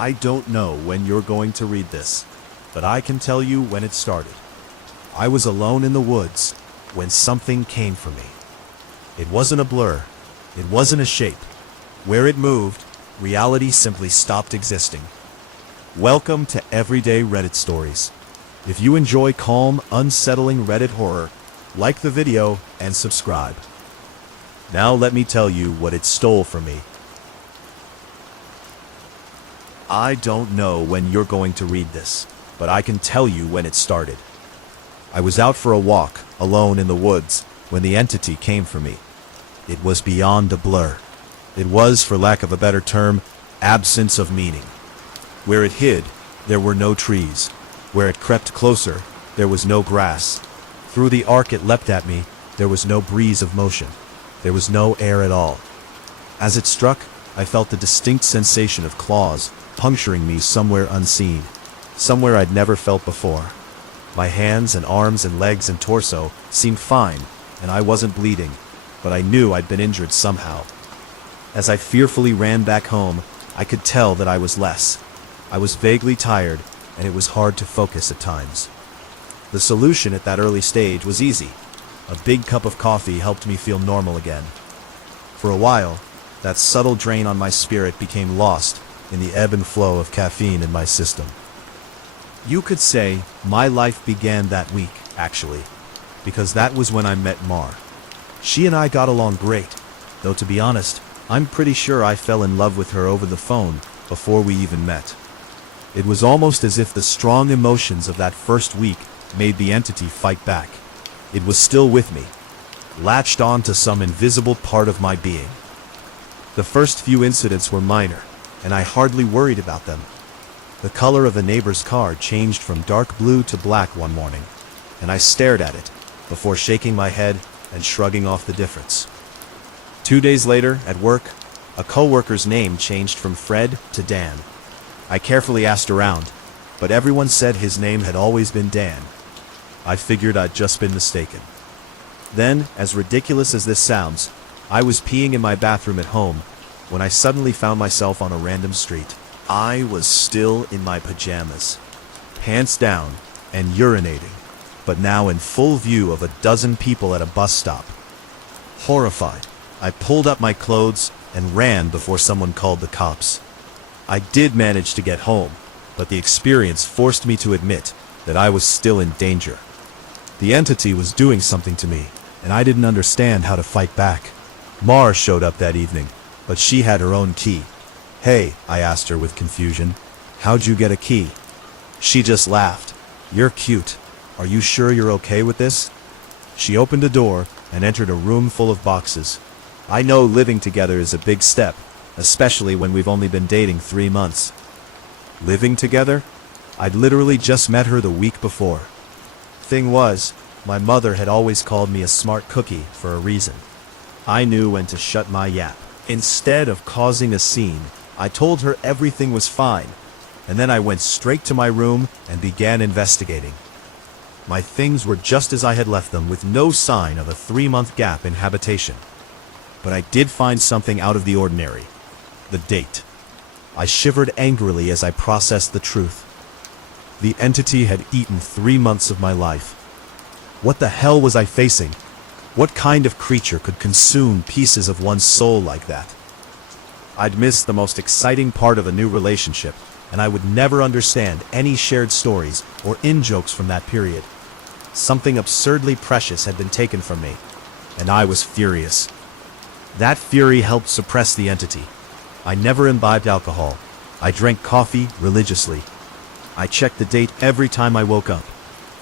I don't know when you're going to read this, but I can tell you when it started. I was alone in the woods when something came for me. It wasn't a blur. It wasn't a shape. Where it moved, reality simply stopped existing. Welcome to Everyday Reddit Stories. If you enjoy calm, unsettling Reddit horror, like the video and subscribe. Now let me tell you what it stole from me. I don't know when you're going to read this, but I can tell you when it started. I was out for a walk, alone in the woods, when the entity came for me. It was beyond a blur. It was, for lack of a better term, absence of meaning. Where it hid, there were no trees. Where it crept closer, there was no grass. Through the arc it leapt at me, there was no breeze of motion. There was no air at all. As it struck, I felt the distinct sensation of claws puncturing me somewhere unseen, somewhere I'd never felt before. My hands and arms and legs and torso seemed fine, and I wasn't bleeding, but I knew I'd been injured somehow. As I fearfully ran back home, I could tell that I was less. I was vaguely tired, and it was hard to focus at times. The solution at that early stage was easy. A big cup of coffee helped me feel normal again. For a while, that subtle drain on my spirit became lost in the ebb and flow of caffeine in my system. You could say my life began that week, actually, because that was when I met Mar. She and I got along great, though to be honest, I'm pretty sure I fell in love with her over the phone before we even met. It was almost as if the strong emotions of that first week made the entity fight back. It was still with me, latched on to some invisible part of my being. The first few incidents were minor, and I hardly worried about them. The color of a neighbor's car changed from dark blue to black one morning, and I stared at it before shaking my head and shrugging off the difference. 2 days later, at work, a coworker's name changed from Fred to Dan. I carefully asked around, but everyone said his name had always been Dan. I figured I'd just been mistaken. Then, as ridiculous as this sounds, I was peeing in my bathroom at home when I suddenly found myself on a random street. I was still in my pajamas, pants down, and urinating, but now in full view of a dozen people at a bus stop. Horrified, I pulled up my clothes and ran before someone called the cops. I did manage to get home, but the experience forced me to admit that I was still in danger. The entity was doing something to me, and I didn't understand how to fight back. Mar showed up that evening, but she had her own key. "Hey," I asked her with confusion, "how'd you get a key?" She just laughed. "You're cute. Are you sure you're okay with this?" She opened a door and entered a room full of boxes. I know living together is a big step, especially when we've only been dating 3 months. Living together? I'd literally just met her the week before. Thing was, my mother had always called me a smart cookie for a reason. I knew when to shut my yap. Instead of causing a scene, I told her everything was fine, and then I went straight to my room and began investigating. My things were just as I had left them, with no sign of a 3-month gap in habitation. But I did find something out of the ordinary. The date. I shivered angrily as I processed the truth. The entity had eaten 3 months of my life. What the hell was I facing? What kind of creature could consume pieces of one's soul like that? I'd missed the most exciting part of a new relationship, and I would never understand any shared stories or in-jokes from that period. Something absurdly precious had been taken from me, and I was furious. That fury helped suppress the entity. I never imbibed alcohol. I drank coffee religiously. I checked the date every time I woke up.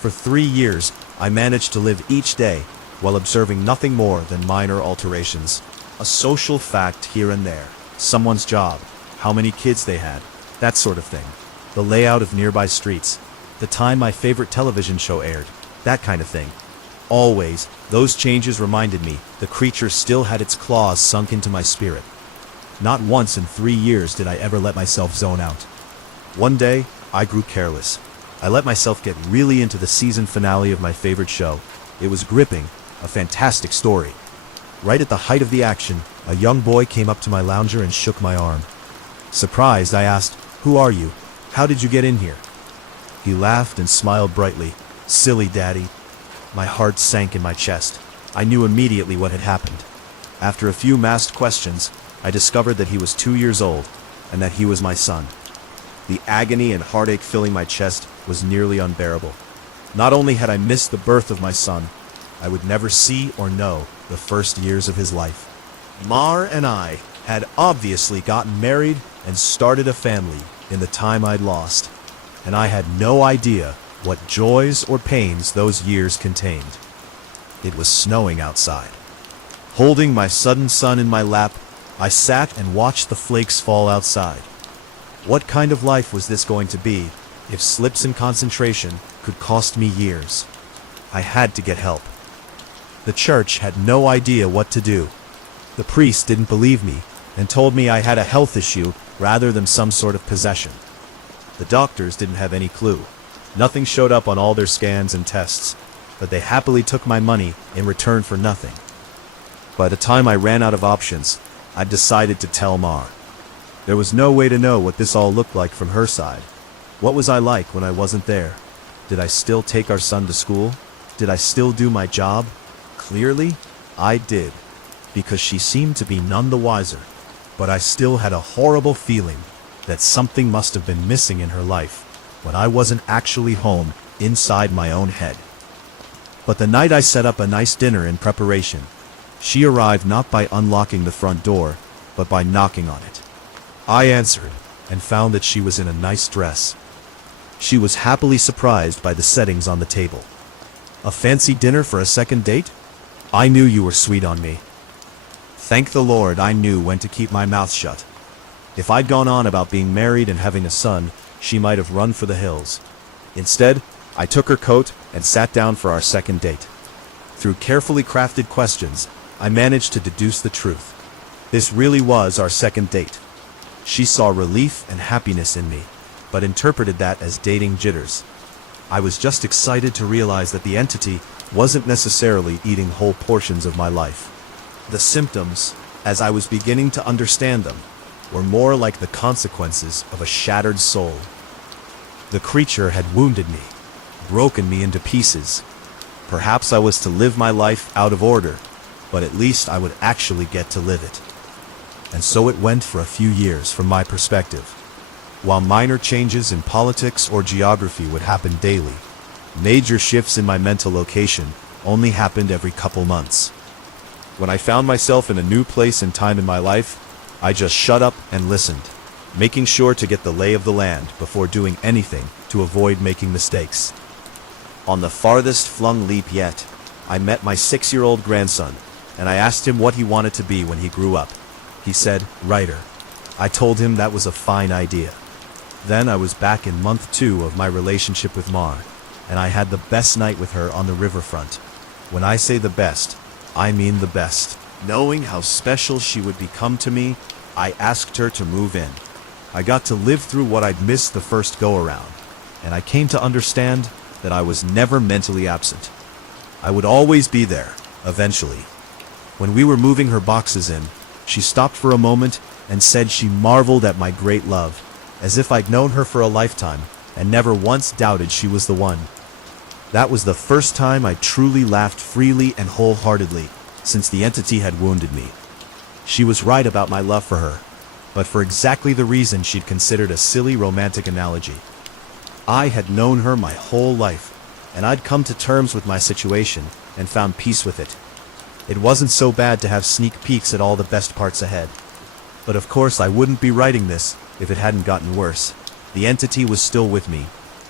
For 3 years, I managed to live each day while observing nothing more than minor alterations. A social fact here and there, someone's job, how many kids they had, that sort of thing. The layout of nearby streets, the time my favorite television show aired, that kind of thing. Always, those changes reminded me the creature still had its claws sunk into my spirit. Not once in 3 years did I ever let myself zone out. One day, I grew careless. I let myself get really into the season finale of my favorite show. It was gripping, a fantastic story. Right at the height of the action, a young boy came up to my lounger and shook my arm. Surprised, I asked, Who are you? How did you get in here? He laughed and smiled brightly. Silly daddy. My heart sank in my chest. I knew immediately what had happened. After a few masked questions, I discovered that he was 2 years old, and that he was my son. The agony and heartache filling my chest was nearly unbearable. Not only had I missed the birth of my son, I would never see or know the first years of his life. Mar and I had obviously gotten married and started a family in the time I'd lost, and I had no idea what joys or pains those years contained. It was snowing outside. Holding my sudden son in my lap, I sat and watched the flakes fall outside. What kind of life was this going to be if slips in concentration could cost me years? I had to get help. The church had no idea what to do. The priest didn't believe me and told me I had a health issue rather than some sort of possession. The doctors didn't have any clue. Nothing showed up on all their scans and tests, but they happily took my money in return for nothing. By the time I ran out of options, I decided to tell Mar. There was no way to know what this all looked like from her side. What was I like when I wasn't there? Did I still take our son to school? Did I still do my job? Clearly, I did, because she seemed to be none the wiser. But I still had a horrible feeling that something must have been missing in her life when I wasn't actually home inside my own head. But the night I set up a nice dinner in preparation, she arrived not by unlocking the front door, but by knocking on it. I answered and found that she was in a nice dress. She was happily surprised by the settings on the table. A fancy dinner for a second date? I knew you were sweet on me. Thank the Lord I knew when to keep my mouth shut. If I'd gone on about being married and having a son, she might have run for the hills. Instead, I took her coat and sat down for our second date. Through carefully crafted questions, I managed to deduce the truth. This really was our second date. She saw relief and happiness in me, but interpreted that as dating jitters. I was just excited to realize that the entity wasn't necessarily eating whole portions of my life. The symptoms, as I was beginning to understand them, were more like the consequences of a shattered soul. The creature had wounded me, broken me into pieces. Perhaps I was to live my life out of order, but at least I would actually get to live it. And so it went for a few years from my perspective. While minor changes in politics or geography would happen daily, major shifts in my mental location only happened every couple months. When I found myself in a new place and time in my life, I just shut up and listened, making sure to get the lay of the land before doing anything to avoid making mistakes. On the farthest flung leap yet, I met my 6-year-old grandson, and I asked him what he wanted to be when he grew up. He said, writer. I told him that was a fine idea. Then I was back in month 2 of my relationship with Mar, and I had the best night with her on the riverfront. When I say the best, I mean the best. Knowing how special she would become to me, I asked her to move in. I got to live through what I'd missed the first go-around, and I came to understand that I was never mentally absent. I would always be there, eventually. When we were moving her boxes in, she stopped for a moment and said she marveled at my great love, as if I'd known her for a lifetime and never once doubted she was the one. That was the first time I truly laughed freely and wholeheartedly since the entity had wounded me. She was right about my love for her, but for exactly the reason she'd considered a silly romantic analogy. I had known her my whole life, and I'd come to terms with my situation and found peace with it. It wasn't so bad to have sneak peeks at all the best parts ahead. But of course I wouldn't be writing this if it hadn't gotten worse. The entity was still with me.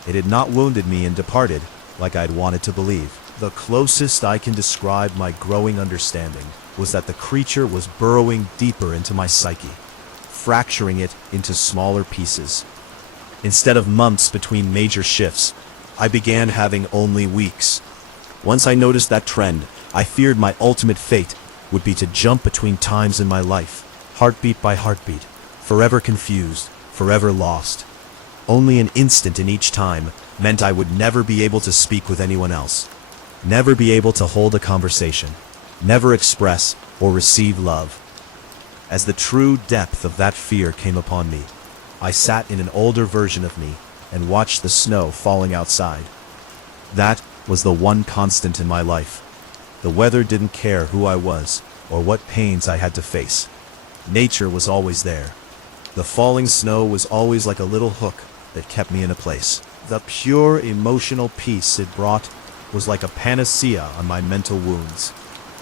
It had not wounded me and departed, like I'd wanted to believe. The closest I can describe my growing understanding was that the creature was burrowing deeper into my psyche, fracturing it into smaller pieces. Instead of months between major shifts, I began having only weeks. Once I noticed that trend, I feared my ultimate fate would be to jump between times in my life, heartbeat by heartbeat, forever confused, forever lost. Only an instant in each time meant I would never be able to speak with anyone else, never be able to hold a conversation, never express or receive love. As the true depth of that fear came upon me, I sat in an older version of me and watched the snow falling outside. That was the one constant in my life. The weather didn't care who I was or what pains I had to face. Nature was always there. The falling snow was always like a little hook that kept me in a place. The pure emotional peace it brought was like a panacea on my mental wounds,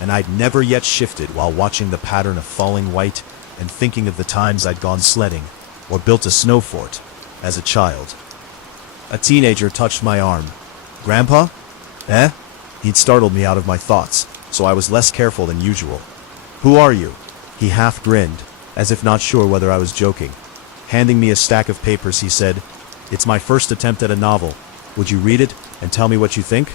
and I'd never yet shifted while watching the pattern of falling white and thinking of the times I'd gone sledding or built a snow fort as a child. A teenager touched my arm. "Grandpa?" "Eh?" He'd startled me out of my thoughts, so I was less careful than usual. "Who are you?" He half grinned, as if not sure whether I was joking. Handing me a stack of papers, he said, "It's my first attempt at a novel. Would you read it and tell me what you think?"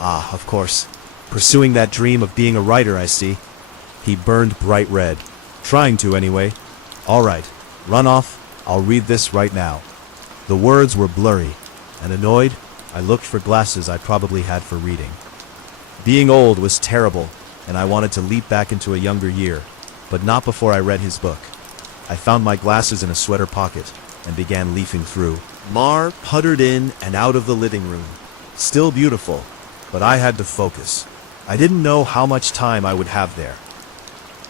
Ah, of course. Pursuing that dream of being a writer, I see. He burned bright red. Trying to, anyway. "All right, run off. I'll read this right now." The words were blurry, and annoyed, I looked for glasses I probably had for reading. Being old was terrible, and I wanted to leap back into a younger year, but not before I read his book. I found my glasses in a sweater pocket and began leafing through. Mar puttered in and out of the living room. Still beautiful, but I had to focus. I didn't know how much time I would have there.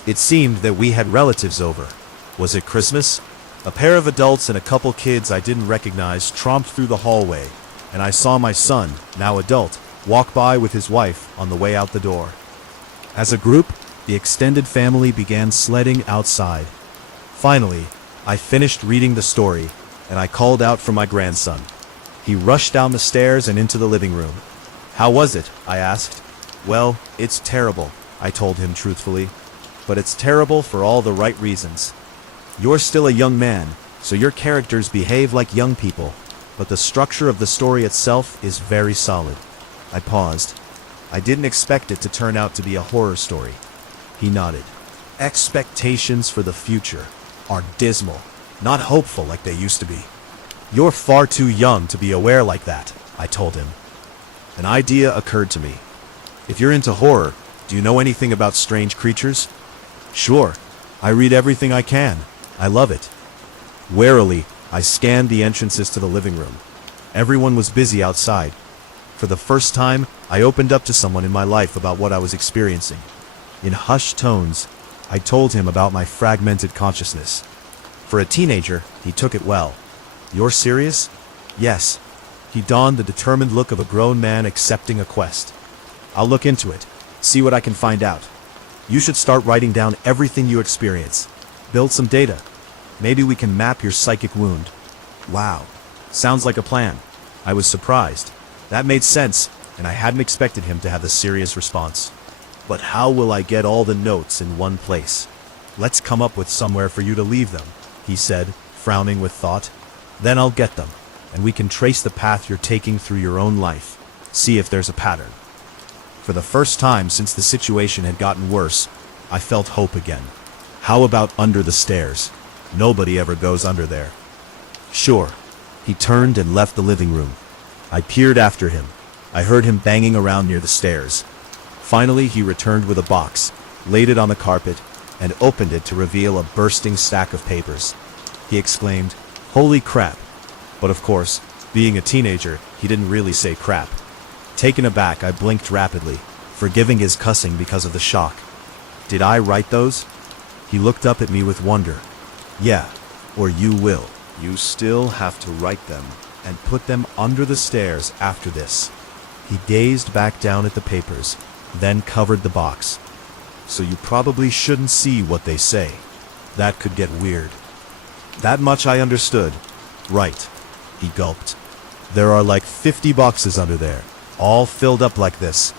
It seemed that we had relatives over. Was it Christmas? A pair of adults and a couple kids I didn't recognize tromped through the hallway, and I saw my son, now adult, walk by with his wife on the way out the door. As a group, the extended family began sledding outside. Finally, I finished reading the story, and I called out for my grandson. He rushed down the stairs and into the living room. "How was it?" I asked. "Well, it's terrible," I told him truthfully. "But it's terrible for all the right reasons. You're still a young man, so your characters behave like young people, but the structure of the story itself is very solid." I paused. I didn't expect it to turn out to be a horror story. He nodded. "Expectations for the future are dismal, not hopeful like they used to be." "You're far too young to be aware like that," I told him. An idea occurred to me. "If you're into horror, do you know anything about strange creatures?" "Sure. I read everything I can. I love it." Warily, I scanned the entrances to the living room. Everyone was busy outside. For the first time, I opened up to someone in my life about what I was experiencing. In hushed tones, I told him about my fragmented consciousness. For a teenager, he took it well. "You're serious?" "Yes." He donned the determined look of a grown man accepting a quest. "I'll look into it, see what I can find out. You should start writing down everything you experience. Build some data. Maybe we can map your psychic wound." "Wow. Sounds like a plan." I was surprised. That made sense, and I hadn't expected him to have a serious response. "But how will I get all the notes in one place?" "Let's come up with somewhere for you to leave them," he said, frowning with thought. "Then I'll get them, and we can trace the path you're taking through your own life, see if there's a pattern." For the first time since the situation had gotten worse, I felt hope again. How about under the stairs? Nobody ever goes under there. "Sure." He turned and left the living room. I peered after him. I heard him banging around near the stairs. Finally, he returned with a box, laid it on the carpet, and opened it to reveal a bursting stack of papers. He exclaimed, "Holy crap!" But of course, being a teenager, he didn't really say crap. Taken aback, I blinked rapidly, forgiving his cussing because of the shock. "Did I write those?" He looked up at me with wonder. "Yeah, or you will. You still have to write them and put them under the stairs after this." He gazed back down at the papers, then covered the box. "So you probably shouldn't see what they say. That could get weird." That much I understood. "Right." He gulped. "There are like 50 boxes under there, all filled up like this.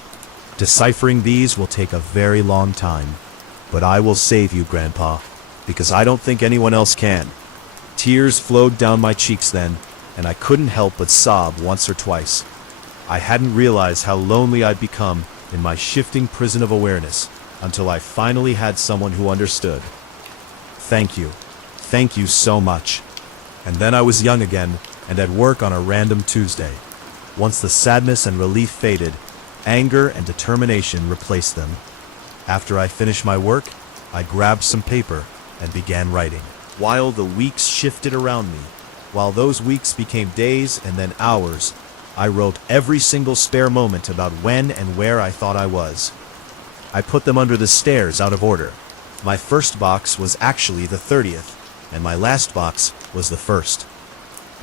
Deciphering these will take a very long time. But I will save you, Grandpa, because I don't think anyone else can." Tears flowed down my cheeks then, and I couldn't help but sob once or twice. I hadn't realized how lonely I'd become in my shifting prison of awareness until I finally had someone who understood. "Thank you. Thank you so much." And then I was young again and at work on a random Tuesday. Once the sadness and relief faded, anger and determination replaced them. After I finished my work, I grabbed some paper and began writing. while the weeks shifted around me. While those weeks became days and then hours, I wrote every single spare moment about when and where I thought I was. I put them under the stairs out of order. My first box was actually the 30th, and my last box was the first.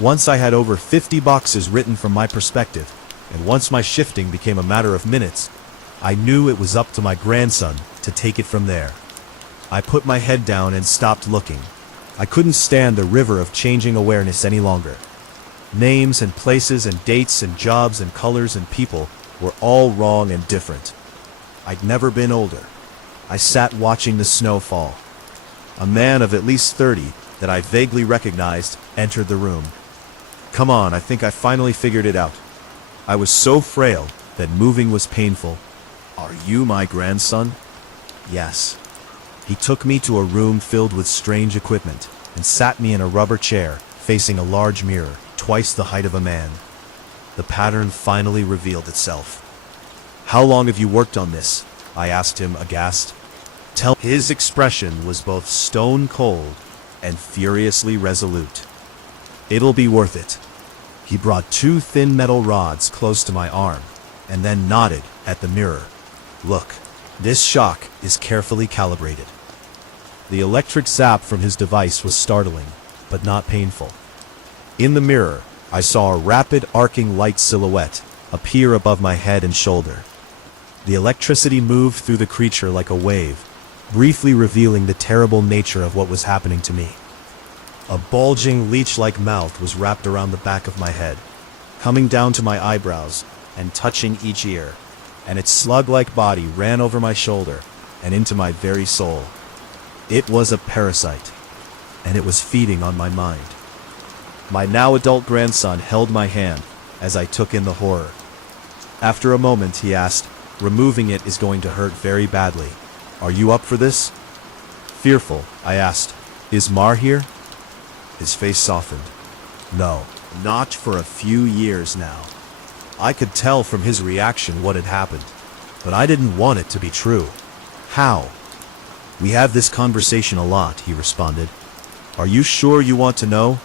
Once I had over 50 boxes written from my perspective, and once my shifting became a matter of minutes, I knew it was up to my grandson to take it from there. I put my head down and stopped looking. I couldn't stand the river of changing awareness any longer. Names and places and dates and jobs and colors and people were all wrong and different. I'd never been older. I sat watching the snow fall. A man of at least 30 that I vaguely recognized entered the room. "Come on, I think I finally figured it out." I was so frail that moving was painful. "Are you my grandson?" "Yes." He took me to a room filled with strange equipment and sat me in a rubber chair facing a large mirror, twice the height of a man. The pattern finally revealed itself. "How long have you worked on this?" I asked him, aghast. His expression was both stone cold and furiously resolute. "It'll be worth it." He brought 2 thin metal rods close to my arm and then nodded at the mirror. "Look, this shock is carefully calibrated." The electric zap from his device was startling, but not painful. In the mirror, I saw a rapid arcing light silhouette appear above my head and shoulder. The electricity moved through the creature like a wave, briefly revealing the terrible nature of what was happening to me. A bulging, leech-like mouth was wrapped around the back of my head, coming down to my eyebrows and touching each ear, and its slug-like body ran over my shoulder and into my very soul. It was a parasite, and it was feeding on my mind. My now adult grandson held my hand as I took in the horror. After a moment, he asked, "Removing it is going to hurt very badly. Are you up for this?" Fearful, I asked, "Is Mar here?" His face softened. "No, not for a few years now." I could tell from his reaction what had happened, but I didn't want it to be true. "How?" "We have this conversation a lot," he responded. "Are you sure you want to know?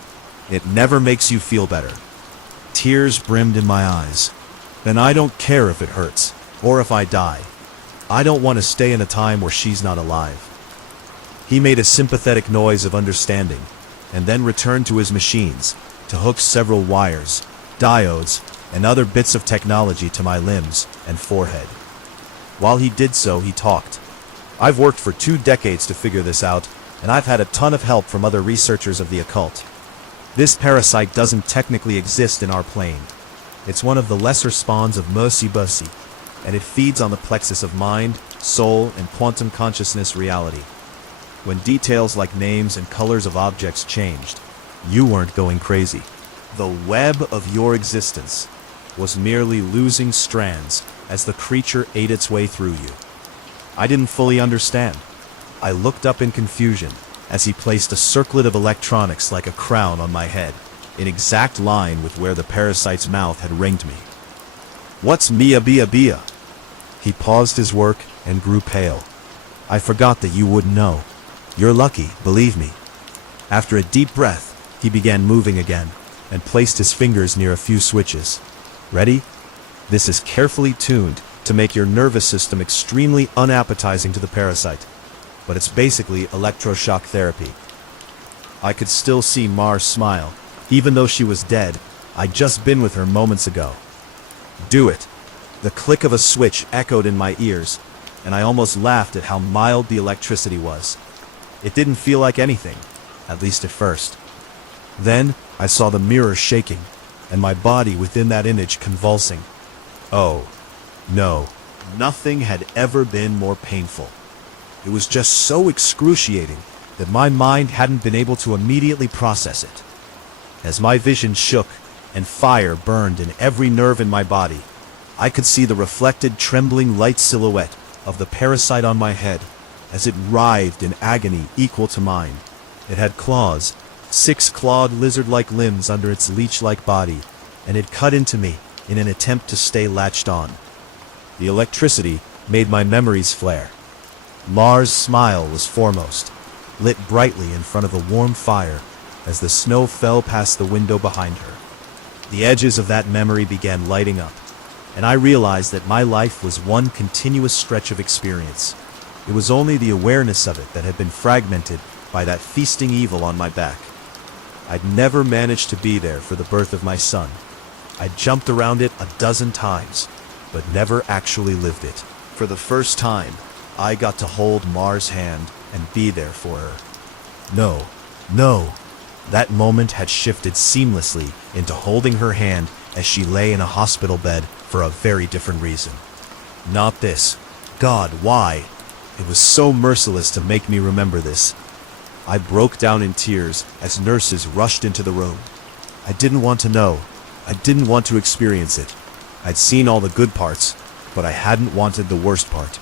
It never makes you feel better." Tears brimmed in my eyes. "Then I don't care if it hurts, or if I die. I don't want to stay in a time where she's not alive." He made a sympathetic noise of understanding, and then returned to his machines to hook several wires, diodes, and other bits of technology to my limbs and forehead. While he did so, he talked. "I've worked for 2 decades to figure this out, and I've had a ton of help from other researchers of the occult. This parasite doesn't technically exist in our plane. It's one of the lesser spawns of Mercy, and it feeds on the plexus of mind, soul, and quantum consciousness reality. When details like names and colors of objects changed, you weren't going crazy. The web of your existence was merely losing strands as the creature ate its way through you." I didn't fully understand. I looked up in confusion as he placed a circlet of electronics like a crown on my head, in exact line with where the parasite's mouth had ringed me. "What's Mia Bia Bia?" He paused his work and grew pale. "I forgot that you wouldn't know. You're lucky, believe me." After a deep breath, he began moving again and placed his fingers near a few switches. "Ready? This is carefully tuned to make your nervous system extremely unappetizing to the parasite, but it's basically electroshock therapy." I could still see Mar's smile, even though she was dead. I'd just been with her moments ago. "Do it." The click of a switch echoed in my ears, and I almost laughed at how mild the electricity was. It didn't feel like anything, at least at first. Then I saw the mirror shaking, and my body within that image convulsing. Oh, no, nothing had ever been more painful. It was just so excruciating that my mind hadn't been able to immediately process it. As my vision shook and fire burned in every nerve in my body, I could see the reflected, trembling light silhouette of the parasite on my head as it writhed in agony equal to mine. It had claws, 6 clawed lizard-like limbs under its leech-like body, and it cut into me in an attempt to stay latched on. The electricity made my memories flare. Mar's smile was foremost. lit brightly in front of a warm fire as the snow fell past the window behind her. The edges of that memory began lighting up, and I realized that my life was one continuous stretch of experience. It was only the awareness of it that had been fragmented by that feasting evil on my back. I'd never managed to be there for the birth of my son. I'd jumped around it a dozen times, but never actually lived it. For the first time, I got to hold Mar's hand and be there for her. No. That moment had shifted seamlessly into holding her hand as she lay in a hospital bed for a very different reason. Not this. God, why? It was so merciless to make me remember this. I broke down in tears as nurses rushed into the room. I didn't want to know. I didn't want to experience it. I'd seen all the good parts, but I hadn't wanted the worst part.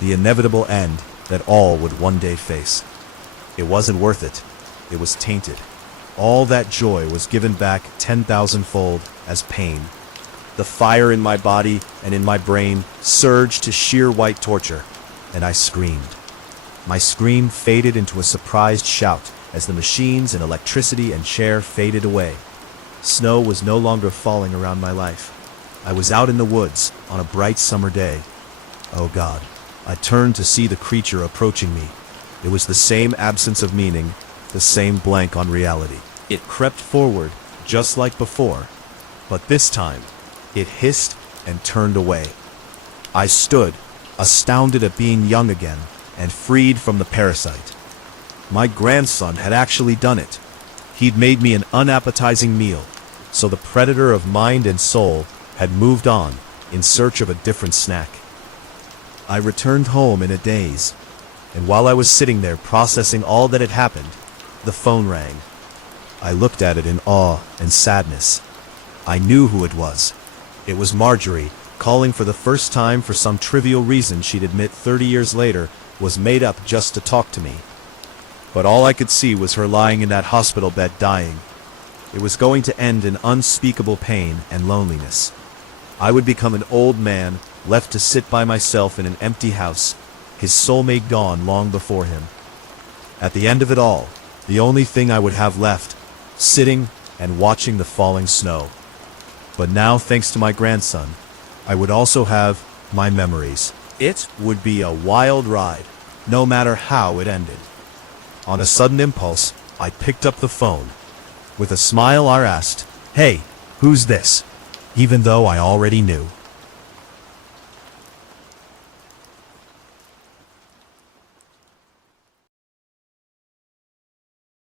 The inevitable end that all would one day face. It wasn't worth it. It was tainted. All that joy was given back 10,000-fold as pain. The fire in my body and in my brain surged to sheer white torture, and I screamed. My scream faded into a surprised shout as the machines and electricity and chair faded away. Snow was no longer falling around my life. I was out in the woods on a bright summer day. Oh God, I turned to see the creature approaching me. It was the same absence of meaning, the same blank on reality. It crept forward, just like before, but this time, it hissed and turned away. I stood, astounded at being young again, and freed from the parasite. My grandson had actually done it. He'd made me an unappetizing meal, so the predator of mind and soul had moved on in search of a different snack. I returned home in a daze, and while I was sitting there processing all that had happened, the phone rang. I looked at it in awe and sadness. I knew who it was. It was Marjorie, calling for the first time for some trivial reason she'd admit 30 years later was made up just to talk to me. But all I could see was her lying in that hospital bed dying. It was going to end in unspeakable pain and loneliness. I would become an old man, left to sit by myself in an empty house, his soulmate gone long before him. At the end of it all, the only thing I would have left, sitting and watching the falling snow. But now, thanks to my grandson, I would also have my memories. It would be a wild ride, no matter how it ended. On a sudden impulse, I picked up the phone. With a smile, I asked, "Hey, who's this?" Even though I already knew.